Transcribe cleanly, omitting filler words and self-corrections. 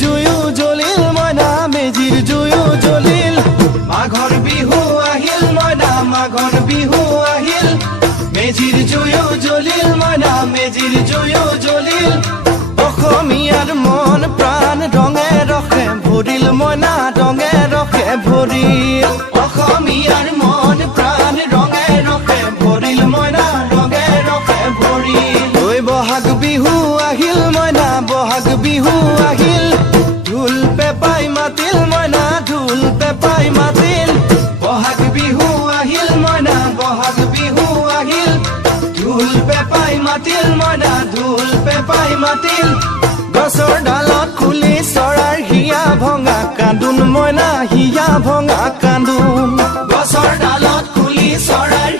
জুয়ো জ্বলিল মইনা মেজিৰ জুয়ো জ্বলিল মাঘৰ বিহু আহিল মইনা মাঘৰ বিহু আহিল মেজিৰ জুয়ো জ্বলিল মইনা মেজিৰ জুয়ো জ্বলিল অসমীয়াৰ মন প্ৰাণ ৰঙে ৰখে ভৰিল মইনা ৰঙে ৰখে ভৰিল অসমীয়াৰ মন প্ৰাণ ৰঙে ৰখে ভৰিল মইনা ৰঙে ৰখে ভৰিল ঐ বহাগ বিহু আহিল মইনা বহাগ বিহু আহিল ঢোল পেপাই মাতিল মইনা ঢোল পেপাই মাতিল বহাগ বিহু আহিল মইনা বহাগ বিহু আহিল ঢোল পেপাই মাতিল মইনা ঢোল পেপাই মাতিল গছৰ ডালত খুলি চৰাৰ হিয়া ভঙা কান্দোন মইনা হিয়া ভঙা কান্দোন গছৰ ডালত খুলি চৰাৰ